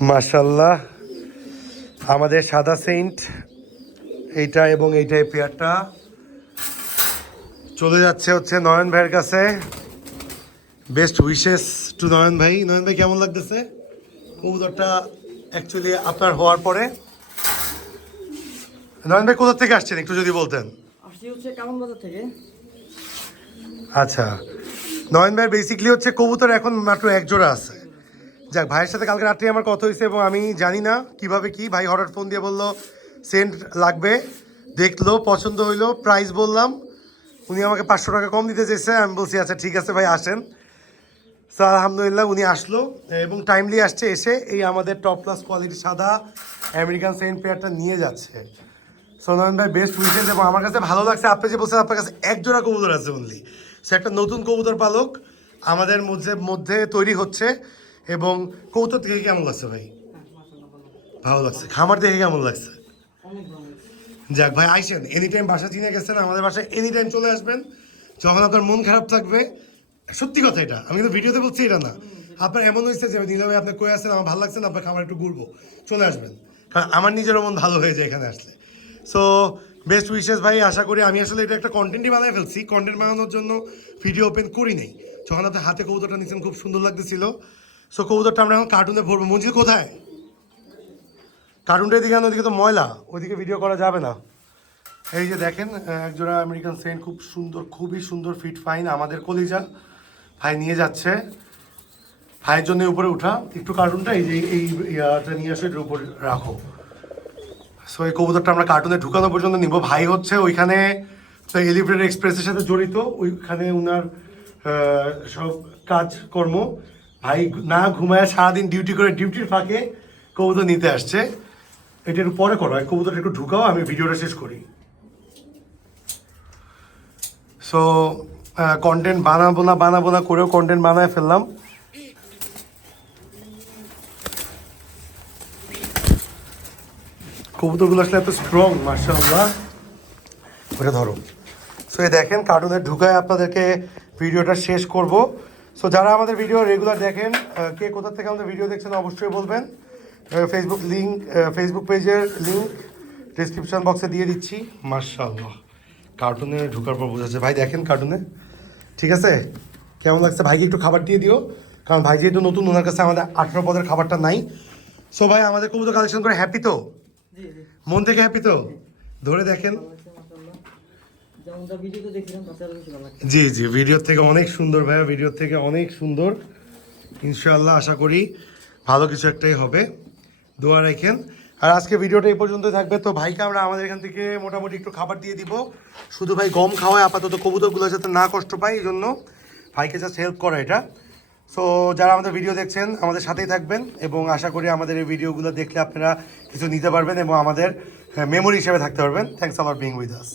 মাশাল্লাহ আমাদের সাদা সেন্ট এইটা এবং এইটাই পেয়ারটা। চলে যাচ্ছে হচ্ছে নয়ন ভাইয়ের কাছে। বেস্ট উইশেস টু নয়ন ভাই। নয়ন ভাই কেমন লাগতেছে? কবুতরটা অ্যাকচুয়ালি আপনার হওয়ার পরে। নয়ন ভাই কোথা থেকে আসছেন? একটু যদি বলতেন। থেকে। আচ্ছা। নয়ন ভাইয়ের বেসিকলি হচ্ছে কবুতর এখন মাত্র এক জোড়া আছে। যাক, ভাইয়ের সাথে কালকে রাত্রে আমার কথা হয়েছে এবং আমি জানি না কীভাবে কি। ভাই হঠাৎ ফোন দিয়ে বলল সেন্ট লাগবে। দেখল, পছন্দ হইল প্রাইস বললাম। উনি আমাকে পাঁচশো টাকা কম দিতে চেয়েছে। আমি বলছি আচ্ছা ঠিক আছে ভাই, আসেন। সো আলহামদুলিল্লাহ উনি আসলো এবং টাইমলি আসছে, এসে এই আমাদের টপ ক্লাস কোয়ালিটি সাদা আমেরিকান সেন্ট পেয়ারটা নিয়ে যাচ্ছে। সোনান ভাই বেস্ট উইশেস এবং আমার কাছে ভালো লাগছে। আপনি যে বলছেন, আপনার কাছে এক জোড়া কবুতর আছে অনলি সে একটা নতুন কবুতর পালক আমাদের মধ্যে মধ্যে তৈরি হচ্ছে। এবং কবুতর থেকে কেমন লাগছে ভাই? ভালো লাগছে। খামার থেকে কেমন লাগছে? যাক ভাই, আইসেন। এনি টাইম বাসা চিনে গেছেন, আমাদের বাসায় এনি টাইম চলে আসবেন। যখন আপনার মন খারাপ থাকবে, সত্যি কথা এটা। আমি কিন্তু ভিডিওতে বলছি এটা না। আপনার এমন হয়েছে যে নীলা ভাই, আপনি কই আছেন? আমার ভালো লাগছে না, আপনার খাবার একটু ঘুরবো। চলে আসবেন। কারণ আমার নিজেরও মন ভালো হয়ে যায় এখানে আসলে। সো বেস্ট উইশেস ভাই, আশা করি আমি আসলে এটা একটা কন্টেন্টই বানায় ফেলছি। কন্টেন্ট বানানোর জন্য ভিডিও ওপেন করি নাই। যখন আপনি হাতে কবুতরটা নিচ্ছেন খুব সুন্দর লাগতেছিল। সো কবুতরটা আমরা এখন কার্টুনে ভরবো। মঞ্জিল কোথায়? কার্টুনটা এদিকে ওদিকে তো ময়লা। ওইদিকে ভিডিও করা যাবে না। এই যে দেখেন একজোড়া আমেরিকান সেন্ট খুব সুন্দর খুবই সুন্দর ফিট ফাইন আমাদের কলিজা। ভাই নিয়ে যাচ্ছে। ভাইয়ের জন্য উপরে উঠা। একটু কার্টুনটা এই যে এই ইয়াটা নিয়ে আসো এটার উপর রাখো। সো এই কবুতরটা আমরা কার্টুনে ঢুকানো পর্যন্ত নিব। ভাই হচ্ছে ওইখানে এলিভেটেড এক্সপ্রেসের সাথে জড়িত। ওইখানে আহ, সব কাজকর্ম। ভাই না ঘুমায় সারাদিন ডিউটি করে ডিউটির ফাঁকে কবুতর নিতে আসছে। এটা একটু পরে করো কবুতরটা একটু ঢুকাও, আমি ভিডিওটা শেষ করি। সো কন্টেন্ট বানাবো না বানাবো না করেও কন্টেন্ট বানায় ফেললাম। কবুতরগুলো আসলে এত স্ট্রং মার্শাল্লাহ ওটা ধরো। সো এই দেখেন কার্টুনে ঢুকায় আপনাদেরকে ভিডিওটা শেষ করব। সো যারা আমাদের ভিডিও রেগুলার দেখেন কে কোথা থেকে আমাদের ভিডিও দেখছেন অবশ্যই বলবেন। ফেসবুক লিঙ্ক ফেসবুক পেজের লিঙ্ক ডিসক্রিপশন বক্সে দিয়ে দিচ্ছি। মার্শাল্লাহ কার্টুনে ঢুকার পর বোঝাচ্ছে ভাই দেখেন কার্টুনে। ঠিক আছে? কেমন লাগছে? ভাইকে একটু খাবার দিয়ে দিও। কারণ ভাই যেহেতু নতুন ওনার কাছে আমাদের আঠেরো পদের খাবারটা নাই। সো ভাই আমাদের কবুতর কালেকশন করে হ্যাপি তো? মন থেকে হ্যাপি তো? ধরে দেখেন। জি জি ভিডিওর থেকে অনেক সুন্দর ভাইয়া ভিডিওর থেকে অনেক সুন্দর। ইনশাআল্লাহ আশা করি ভালো কিছু একটাই হবে। দোয়া রাখেন। আর আজকে ভিডিওটা এই পর্যন্তই থাকবে। তো ভাইকে আমরা আমাদের এখান থেকে মোটামুটি একটু খাবার দিয়ে দিব। শুধু ভাই গম খাওয়ায় আপাতত কবুতরগুলো যাতে না কষ্ট পায়, এই জন্য ভাইকে জাস্ট হেল্প করা এটা। সো যারা আমাদের ভিডিও দেখছেন, আমাদের সাথেই থাকবেন এবং আশা করি আমাদের এই ভিডিওগুলো দেখলে আপনারা কিছু নিতে পারবেন এবং আমাদের মেমোরি হিসেবে থাকতে পারবেন। থ্যাংকস আবার বিং উইথ আস